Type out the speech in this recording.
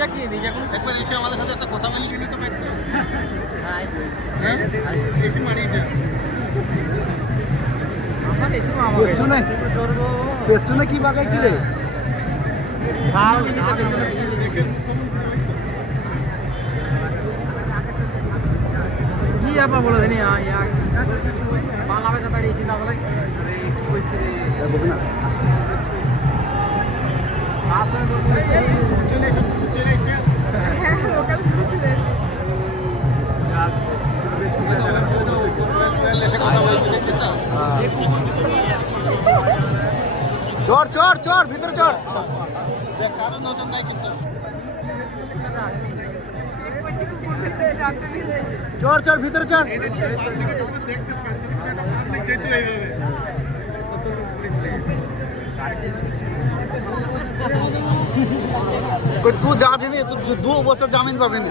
নিজে কি নিজে এখন একবার এসে আমাদের সাথে একটা কথা বলি কিন্তু তো পারতো এসে মারিয়েছে পেছনে কি বাগাইছিলে কি আপা বলে দিনি বাংলা ভাষা তাড়িয়ে চিন্তা বলে কি বলছি রে চলে এসে চর চর চর ভিতরে চর কারো নজর নাই কিন্তু চর চর ভিতরে চর তুই যা দিবি তুই 2 বছর জামিন পাবি না